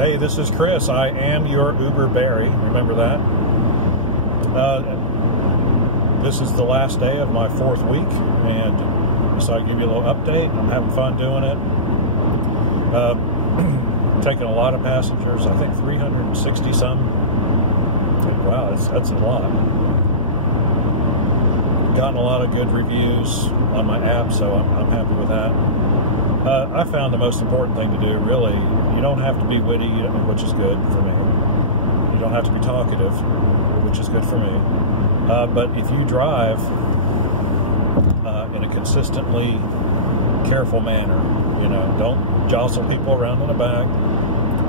Hey, this is Chris. I am your Uber Barry. Remember that? This is the last day of my 4th week, and so I'll give you a little update. I'm having fun doing it. Taking a lot of passengers. I think 360 some. Wow, that's a lot. Gotten a lot of good reviews on my app, so I'm happy with that. I found the most important thing to do, really, you don't have to be witty, which is good for me. You don't have to be talkative, which is good for me. But if you drive in a consistently careful manner, don't jostle people around in the back.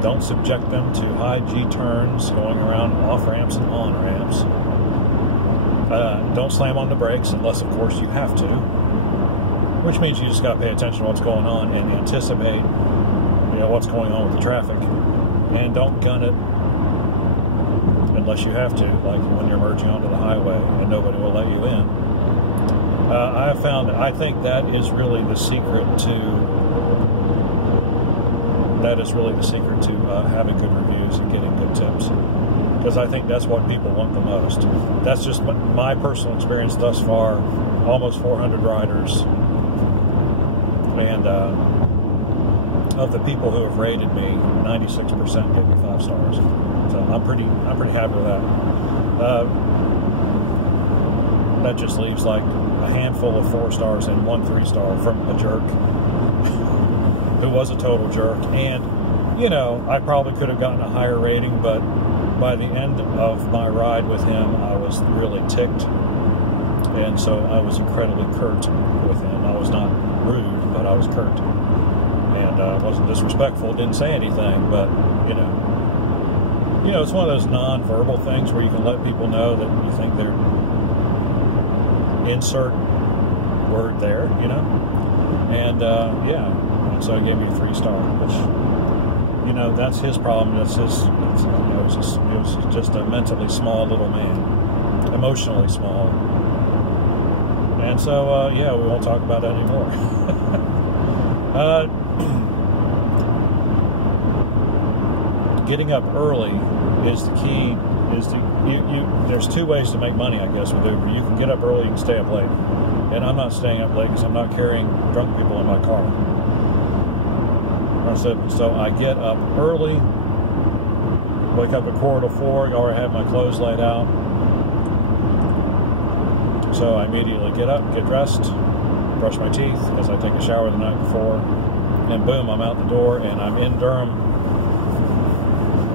Don't subject them to high G turns, going around off ramps and on ramps. Don't slam on the brakes unless, of course, you have to. Which means you just got to pay attention to what's going on and anticipate, what's going on with the traffic. And don't gun it unless you have to, like when you're merging onto the highway and nobody will let you in. I found that I think that is really the secret to having good reviews and getting good tips. Because I think that's what people want the most. That's just my personal experience thus far. Almost 400 riders. And of the people who have rated me, 96% gave me 5 stars. So I'm pretty happy with that. That just leaves like a handful of 4 stars and 1 3-star from a jerk who was a total jerk. And I probably could have gotten a higher rating, but by the end of my ride with him, I was really ticked. And so I was incredibly curt with him. I was not rude, but I was curt. And I wasn't disrespectful, didn't say anything, but, it's one of those non-verbal things where you can let people know that you think they're insert word there, And, and so I gave me a 3-star, which, that's his problem. That's his, it was just a mentally small little man, emotionally small. And so, we won't talk about that anymore. Getting up early is the key. There's 2 ways to make money, I guess, with Uber. You can get up early, you can stay up late. And I'm not staying up late because I'm not carrying drunk people in my car. So I get up early, wake up at 4:45, or I have my clothes laid out. So I immediately get up, get dressed, brush my teeth because I take a shower the night before, and boom, I'm out the door and I'm in Durham.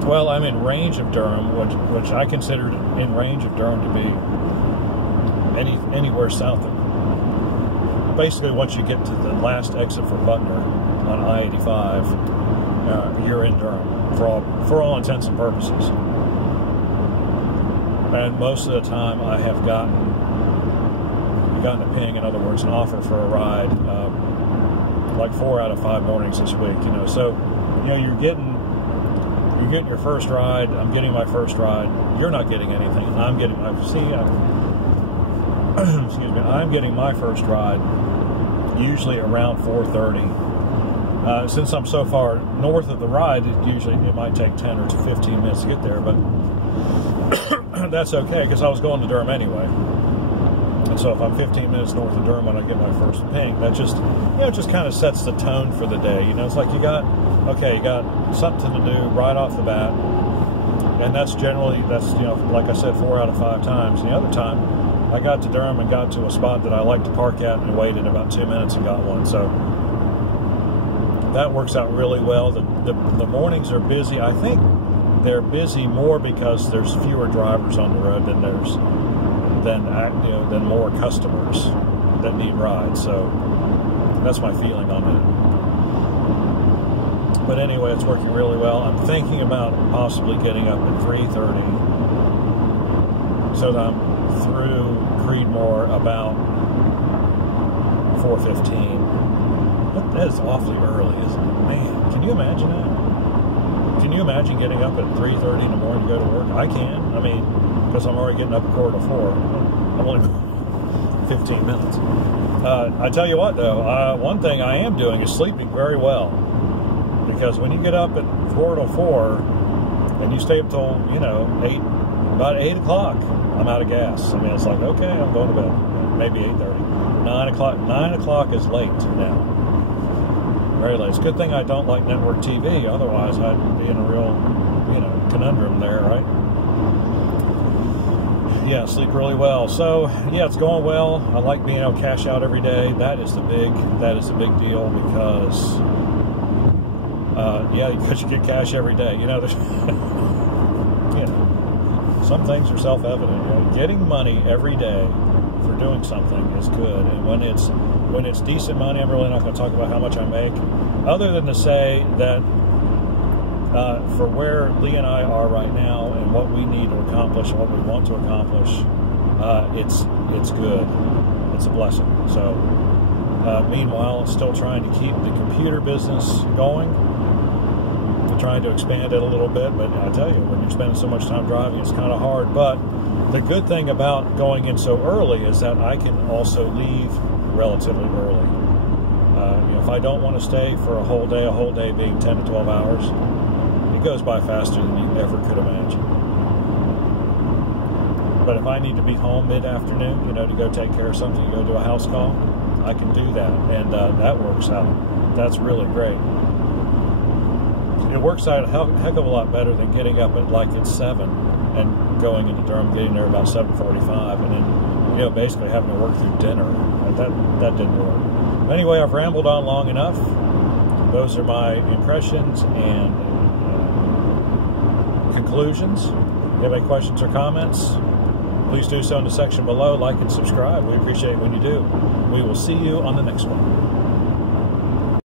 Well, I'm in range of Durham, which I consider in range of Durham to be anywhere south of. Basically, once you get to the last exit for Butner on I-85, you're in Durham for all intents and purposes. And most of the time, I have gotten a ping, in other words, an offer for a ride, like 4 out of 5 mornings this week. So you're getting your first ride. I'm getting my first ride. You're not getting anything. I'm getting I'm getting my first ride usually around 4:30. Since I'm so far north of the ride, it might take 10 or 15 minutes to get there, but that's okay because I was going to Durham anyway. And so if I'm 15 minutes north of Durham when I get my first ping, that just kind of sets the tone for the day. It's like you got something to do right off the bat. And that's like I said, 4 out of 5 times. The other time, I got to Durham and got to a spot that I like to park at and waited about 2 minutes and got one. So that works out really well. The mornings are busy. I think they're busy more because there's fewer drivers on the road than more customers that need rides. So that's my feeling on that. But anyway, it's working really well. I'm thinking about possibly getting up at 3:30 so that I'm through Creedmoor about 4:15. That is awfully early, isn't it? Man, can you imagine that? Can you imagine getting up at 3:30 in the morning to go to work? I can. Because I'm already getting up at 4:45. I'm only 15 minutes. I tell you what, though, one thing I am doing is sleeping very well. because when you get up at 4 to 4 and you stay up till, about 8 o'clock, I'm out of gas. I mean, it's like, okay, I'm going to bed. Maybe 8:30. 9 o'clock. 9 o'clock is late now. Very late. It's a good thing I don't like network TV. Otherwise, I'd be in a real, conundrum there, right? Yeah, sleep really well. So, yeah, it's going well. I like being able to cash out every day. That is the big deal because, because you get cash every day. There's, some things are self-evident. Getting money every day for doing something is good, and when it's decent money, I'm really not going to talk about how much I make, other than to say that for where Lee and I are right now and what we need to accomplish and what we want to accomplish, it's good. It's a blessing. So meanwhile, still trying to keep the computer business going, trying to expand it a little bit, but I tell you, when you're spending so much time driving, it's kind of hard. But the good thing about going in so early is that I can also leave relatively early. If I don't want to stay for a whole day being 10 to 12 hours, it goes by faster than you ever could imagine. But if I need to be home mid-afternoon, to go take care of something, go do a house call, I can do that, and that works out. That's really great. It works out a heck of a lot better than getting up at 7 and going into Durham, getting there about 7:45, and then basically having to work through dinner. That didn't work. Anyway, I've rambled on long enough. Those are my impressions and conclusions. If you have any questions or comments, please do so in the section below. Like and subscribe. We appreciate it when you do. We will see you on the next one.